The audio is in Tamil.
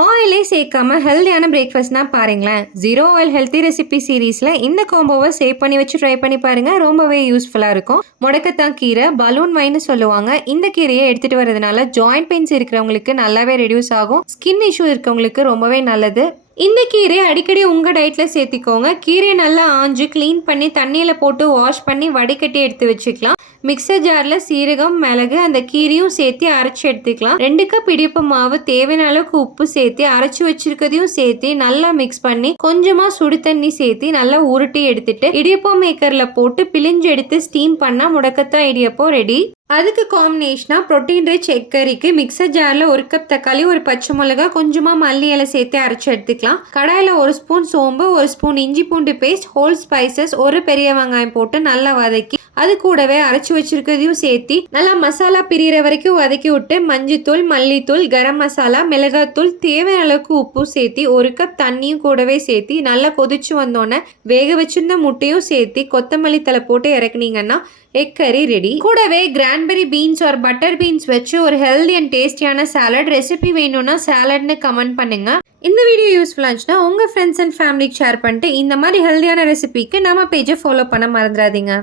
ஆயிலே சேர்க்காம ஹெல்தியான பிரேக்ஃபாஸ்ட்னா பாருங்களேன். ஜீரோ ஆயில் ஹெல்த்தி ரெசிபி சீரீஸில் இந்த காம்போவை சேவ் பண்ணி வச்சு ட்ரை பண்ணி பாருங்கள். ரொம்பவே யூஸ்ஃபுல்லாக இருக்கும். முடக்கத்தான் கீரை பலூன் வைன்னு சொல்லுவாங்க. இந்த கீரையை எடுத்துகிட்டு வரதுனால ஜாயிண்ட் பெயின்ஸ் இருக்கிறவங்களுக்கு நல்லாவே ரெடியூஸ் ஆகும். ஸ்கின் இஷ்யூ இருக்கவங்களுக்கு ரொம்பவே நல்லது. இந்த கீரையை அடிக்கடி உங்கள் டயட்டில் சேர்த்திக்கோங்க. கீரையை நல்லா ஆஞ்சு க்ளீன் பண்ணி தண்ணியில் போட்டு வாஷ் பண்ணி வடிகட்டி எடுத்து வச்சுக்கலாம். மிக்சர் ஜாரில் சீரகம், மிளகு, அந்த கீரையும் சேர்த்து அரைச்சி எடுத்துக்கலாம். 2 கப் இடியப்ப மாவு, தேவையான அளவுக்கு உப்பு சேர்த்து அரைச்சி வச்சிருக்கதையும் சேர்த்து நல்லா மிக்ஸ் பண்ணி கொஞ்சமாக சுடு தண்ணி சேர்த்து நல்லா உருட்டி எடுத்துட்டு இடியப்பம் மேக்கரில் போட்டு பிழிஞ்சு எடுத்து ஸ்டீம் பண்ணால் முடக்கத்தான் இடியப்பம் ரெடி. அதுக்கு காம்பினேஷனாக ப்ரோட்டீன் ரிச் எக் கறிக்கு மிக்சர் ஜாரில் 1 கப் தக்காளி, 1 பச்சை மிளகா, கொஞ்சமாக மல்லி இலை சேர்த்து அரைச்சி எடுத்துக்கலாம். கடாயில் 1 ஸ்பூன் சோம்பு, 1 ஸ்பூன் இஞ்சி பூண்டு பேஸ்ட், ஹோல் ஸ்பைசஸ், 1 பெரிய வெங்காயம் போட்டு நல்லா வதக்கி அது கூடவே அரைச்சி வச்சிருக்கிறதையும் சேர்த்து நல்லா மசாலா பிரிகிற வரைக்கும் வதக்கி விட்டு மஞ்சத்தூள், மல்லித்தூள், கரம் மசாலா, மிளகாத்தூள், தேவையான அளவுக்கு உப்பு சேர்த்து 1 கப் தண்ணியும் கூடவே சேர்த்து நல்லா கொதிச்சு வந்தோன்னே வேக வச்சிருந்த முட்டையும் சேர்த்து கொத்தமல்லி தலை போட்டு இறக்குனீங்கன்னா எக் கறி ரெடி. கூடவே கிரான்பெரி பீன்ஸ் ஒரு பட்டர் பீன்ஸ் வச்சு ஒரு ஹெல்தி அண்ட் டேஸ்டியான சாலட் ரெசிபி வேணும்னா சாலட்னு கமெண்ட் பண்ணுங்க. இந்த வீடியோ யூஸ்ஃபுல்லாக இருந்துச்சுன்னா உங்கள் ஃப்ரெண்ட்ஸ் அண்ட் ஃபேமிலிக்கு ஷேர் பண்ணிட்டு இந்த மாதிரி ஹெல்தியான ரெசிபிக்கு நம்ம பேஜை ஃபாலோ பண்ண மறந்துடாதீங்க.